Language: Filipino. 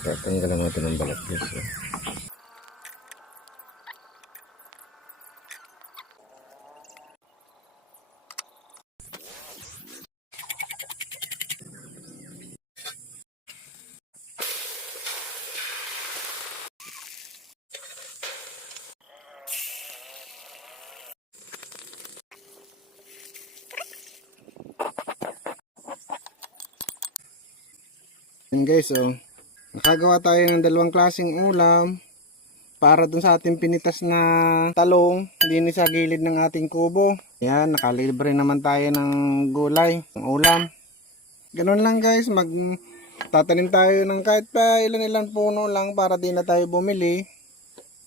Tatanggalan natin ng balat guys. Yan guys, oh. Nakagawa tayo ng dalawang klaseng ulam para dun sa ating pinitas na talong din sa gilid ng ating kubo. Yan, nakalibre naman tayo ng gulay, ng ulam. Ganun lang guys, tatanim tayo ng kahit pa ilan puno lang para di na tayo bumili.